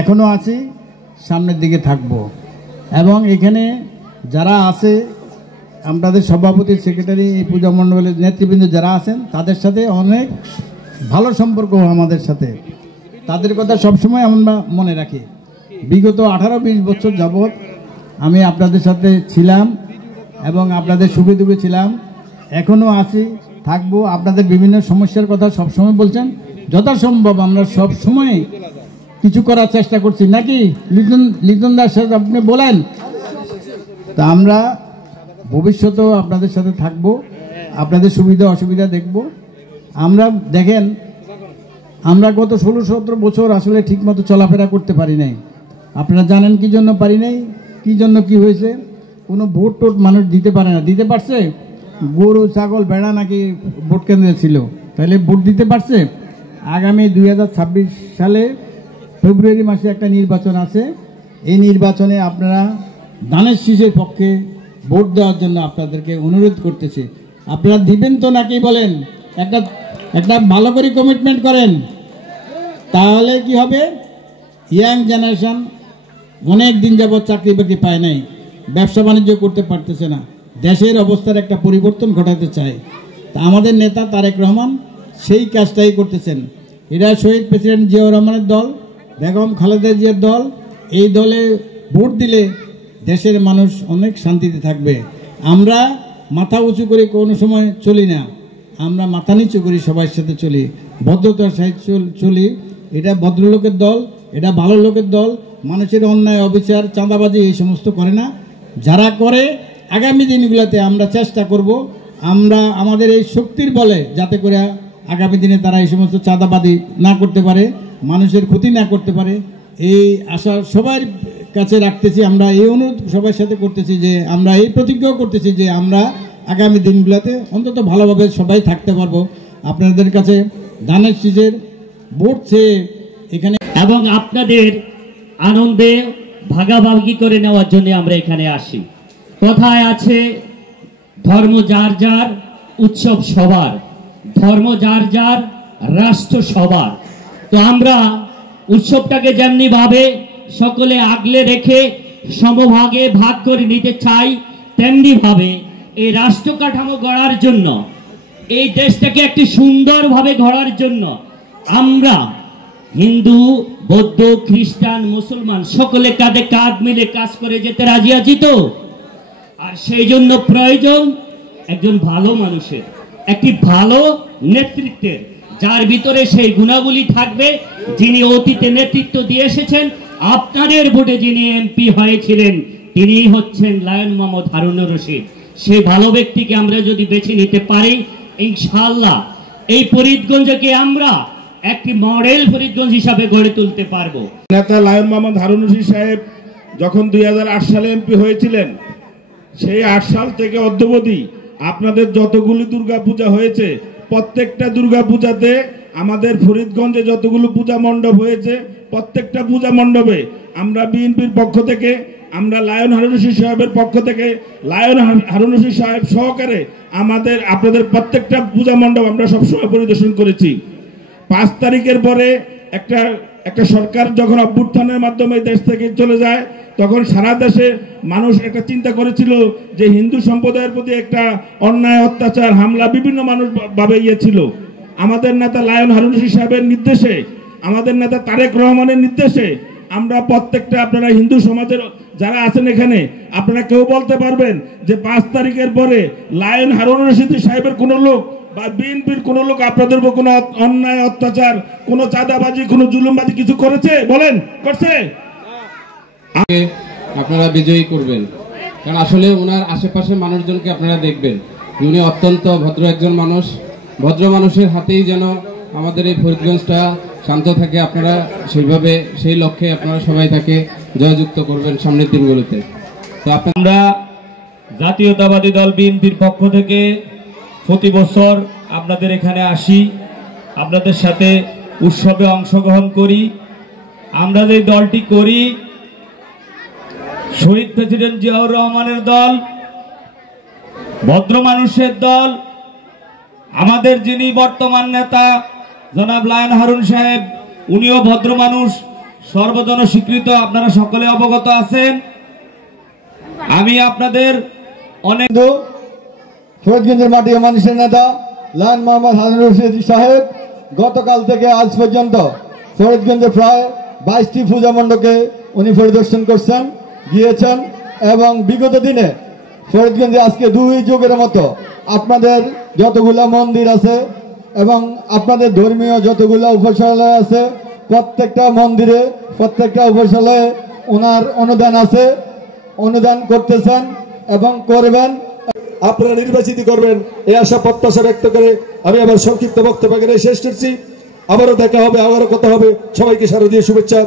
এখনও আছি, সামনের দিকে থাকব। এবং এখানে যারা আছে আমাদের সভাপতি, সেক্রেটারি, এই পূজা মণ্ডলের নেতৃবৃন্দ যারা আছেন তাদের সাথে অনেক ভালো সম্পর্ক আমাদের সাথে। তাদের কথা সবসময় আমরা মনে রাখি। বিগত 18-20 বছর যাবৎ আমি আপনাদের সাথে ছিলাম এবং আপনাদের সুখে দুঃখে ছিলাম, এখনও আছি, থাকবো। আপনাদের বিভিন্ন সমস্যার কথা সবসময় বলছেন, যথাসম্ভব আমরা সব সময় কিছু করার চেষ্টা করছি, নাকি লিটন দাস সাহেব আপনি বলেন? তা আমরা ভবিষ্যতেও আপনাদের সাথে থাকব, আপনাদের সুবিধা অসুবিধা দেখব। আমরা দেখেন, আমরা গত 16-17 বছর আসলে ঠিকমতো চলাফেরা করতে পারি নাই। আপনারা জানেন কি জন্য পারি নাই, কি জন্য কি হয়েছে? কোনো ভোট টোট মানুষ দিতে পারে না। দিতে পারছে? গরু ছাগল ভেড়া নাকি ভোট কেন্দ্রে ছিল, তাহলে ভোট দিতে পারছে? আগামী 2026 সালে ফেব্রুয়ারি মাসে একটা নির্বাচন আছে। এই নির্বাচনে আপনারা ধানের শীষের পক্ষে ভোট দেওয়ার জন্য আপনাদেরকে অনুরোধ করতেছি। আপনারা দিবেন তো নাকি বলেন? একটা ভালো করে কমিটমেন্ট করেন, তাহলে কি হবে? ইয়াং জেনারেশন অনেক দিন যাবৎ চাকরি বাকরি পায় নাই, ব্যবসা বাণিজ্য করতে পারতেছে না, দেশের অবস্থার একটা পরিবর্তন ঘটাতে চায়। তা আমাদের নেতা তারেক রহমান সেই কাজটাই করতেছেন। এরা শহীদ প্রেসিডেন্ট জিয়াউর রহমানের দল, বেগম খালেদা জিয়ার দল। এই দলে ভোট দিলে দেশের মানুষ অনেক শান্তিতে থাকবে। আমরা মাথা উঁচু করে কোনো সময় চলি না, আমরা মাথা নিচু করি, সবার সাথে চলি, ভদ্রতার সাথে চলি। এটা ভদ্রলোকের দল, এটা ভালো লোকের দল। মানুষের অন্যায়, অবিচার, চাঁদাবাজি এই সমস্ত করে না। যারা করে, আগামী দিনগুলোতে আমরা চেষ্টা করব আমরা আমাদের এই শক্তির বলে যাতে করে আগামী দিনে তারা এই সমস্ত চাঁদাবাজি না করতে পারে, মানুষের ক্ষতি না করতে পারে, এই আশা সবার কাছে রাখতেছি। আমরা এই অনুরোধ সবার সাথে করতেছি যে আমরা এই প্রতিজ্ঞাও করতেছি যে আমরা আগামী দিনগুলোতে অন্তত ভালোভাবে সবাই থাকতে পারবো। আপনাদের কাছে ধানের শীষের ভোট চেয়ে এখানে এবং আপনাদের আনন্দে ভাগাভাগি করে নেওয়ার জন্য আমরা এখানে আসি। কথায় আছে, ধর্ম যার যার, উৎসব সবার, ধর্ম যার যার, রাষ্ট্র সবার। তো আমরা উৎসবটাকে যেমনি ভাবে সকলে আগলে রেখে সমভাগে ভাগ করে নিতে চাই, তেমনি ভাবে এই রাষ্ট্র কাঠামো গড়ার জন্য, এই দেশটাকে একটি সুন্দরভাবে গড়ার জন্য আমরা হিন্দু, বৌদ্ধ, খ্রিস্টান, মুসলমান সকলে কাঁধে কাঁধ মিলে কাজ করে যেতে রাজি আছি তো? আর সেই জন্য প্রয়োজন একজন ভালো মানুষের, একটি ভালো নেতৃত্বের, যার ভিতরে সেই গুণাবলী থাকবে, যিনি অতীতে নেতৃত্ব দিয়ে এসেছেন। আপনাদের ভোটে যিনি এমপি হয়েছিলেন তিনি হচ্ছেন লায়ন মোহাম্মদ হারুনুর রশিদ। সেই ভালো ব্যক্তিকে আমরা যদি বেছে নিতে পারি, ইনশাআল্লাহ এই ফরিদগঞ্জকে আমরা একটি মডেল ফরিদগঞ্জ হিসাবে গড়ে তুলতে পারবো। নেতা লায়ন মোহাম্মদ হারুনুর রশিদ সাহেব যখন 2008 সালে এমপি হয়েছিলেন, সেই 8 সাল থেকে অদ্যাবধি আপনাদের যতগুলি দুর্গা পূজা হয়েছে, প্রত্যেকটা দুর্গা পূজাতে আমাদের ফরিদগঞ্জে যতগুলো পূজা মণ্ডপ হয়েছে, প্রত্যেকটা পূজা মণ্ডপে আমরা বিএনপির পক্ষ থেকে, আমরা লায়ন হারুনুর রশিদ সাহেবের পক্ষ থেকে, লায়ন হারুনুর রশিদ সাহেব সহকারে আপনাদের প্রত্যেকটা পূজা মণ্ডপ আমরা সবসময় পরিদর্শন করেছি। 5 তারিখের পরে একটা সরকার যখন অভ্যুত্থানের মাধ্যমে দেশ থেকে চলে যায়, তখন সারা দেশে মানুষ একটা চিন্তা করেছিল যে হিন্দু সম্প্রদায়ের প্রতি একটা অন্যায়, অত্যাচার, হামলা বিভিন্ন মানুষ ভাবে ছিল। আমাদের নেতা লায়ন হারুনুর রশিদ সাহেবের নির্দেশে, আমাদের নেতা তারেক রহমানের নির্দেশে আমরা প্রত্যেকটা, আপনারা হিন্দু সমাজের যারা আছেন এখানে, আপনারা কেউ বলতে পারবেন যে 5 তারিখের পরে লায়ন হারুনুর রশিদ সাহেবের কোনো লোক বা বিএনপির কোনো লোক আপনাদের উপর কোনো অন্যায়, অত্যাচার, কোনো চাঁদাবাজি, কোনো জুলুমবাজি কিছু করেছে? বলেন, করছে? আপনারা বিজয়ী করবেন, কারণ আসলে ওনার আশেপাশে মানুষজনকে আপনারা দেখবেন, উনি অত্যন্ত ভদ্র একজন মানুষ। ভদ্র মানুষের হাতেই যেন আমাদের এই ফরিদগঞ্জটা শান্ত থাকে। আপনারা সেইভাবে, সেই লক্ষ্যে আপনারা সবাই তাকে জয়যুক্ত করবেন সামনের দিনগুলোতে। তো আমরা জাতীয়তাবাদী দল বিএনপির পক্ষ থেকে প্রতি বছর আপনাদের এখানে আসি, আপনাদের সাথে উৎসবে অংশগ্রহণ করি। আমরা যে দলটি করি, শহীদ প্রেসিডেন্ট জিয়াউর রহমানের দল, ভদ্র মানুষের দল। আমাদের যিনি বর্তমান নেতা জনাব লায়ন হারুন সাহেব, উনিও ভদ্র মানুষ, সর্বজন স্বীকৃত, আপনারা সকলে অবগত আছেন। আমি আপনাদের অনেক ফরিদগঞ্জের মাটি ও মানুষের নেতা লায়ন মোহাম্মদ হারুন রশিদ সাহেব গতকাল থেকে আজ পর্যন্ত ফরিদগঞ্জে প্রায় 22টি পূজা মণ্ডপে উনি পরিদর্শন করছেন, গিয়েছেন এবং বিগত দিনে ফরিদগঞ্জে আজকে 2 যুগের মতো আপনাদের যতগুলা মন্দির আছে এবং আপনাদের ধর্মীয় যতগুলা উপাসনালয় আছে প্রত্যেকটা মন্দিরে প্রত্যেকটা উপাসনালয়ে ওনার অনুদান আছে, অনুদান করতেছেন এবং করবেন। আপনারা নির্বাচিত করবেন এই আশা প্রত্যাশা ব্যক্ত করে আমি আবার সংক্ষিপ্ত বক্তব্য শেষ করছি। আবারও দেখা হবে, আবারও কথা হবে। সবাইকে শারদীয় শুভেচ্ছা।